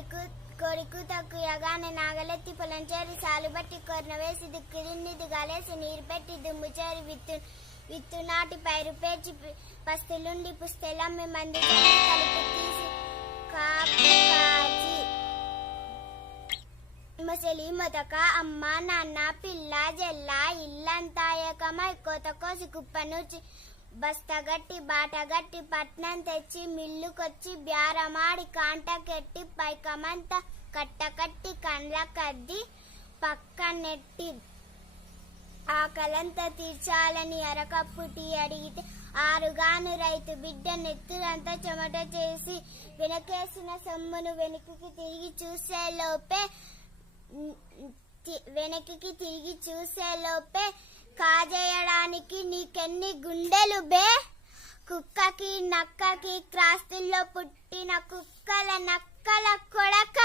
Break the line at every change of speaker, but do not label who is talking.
కొడుకు కొడుకు తక్కువగానే నాగలెత్తి పొలం చేరి సాలు బట్టి కొరన వేసి దిక్కు దిన్ని దిగాలేసి నీరు పెట్టి దుమ్ము చేరి విత్తు విత్తు నాటి పైరు పేర్చి పస్తులుండి పుస్తెలమ్మి మంది జనం తీసి కాపు కాచి. ముసలి మొదక అమ్మ నాన్న పిల్ల జెల్లా ఇల్లంతా ఏకమై కోత కోసి కుప్పనుచి బస్తగట్టి బాటగట్టి పట్నం తెచ్చి మిల్లుకొచ్చి బ్యారమాడి కాంటకెట్టి పైకమంత కట్టకట్టి కండ్ల కద్ది పక్కనెట్టి ఆకలంతా తీర్చాలని అరకప్పు టీ అడిగితే ఆరుగాను రైతు బిడ్డ నెత్తులంతా చెమట చేసి వెనకేసిన సొమ్మును వెనుకకి తిరిగి చూసే లోపే వెనక్కి తిరిగి చూసే లోపే కాజేయడానికి నీకెన్ని గుండెలు బే. కుక్కకి నక్కకి క్రాస్తుల్లో పుట్టిన కుక్కల నక్కల కొడక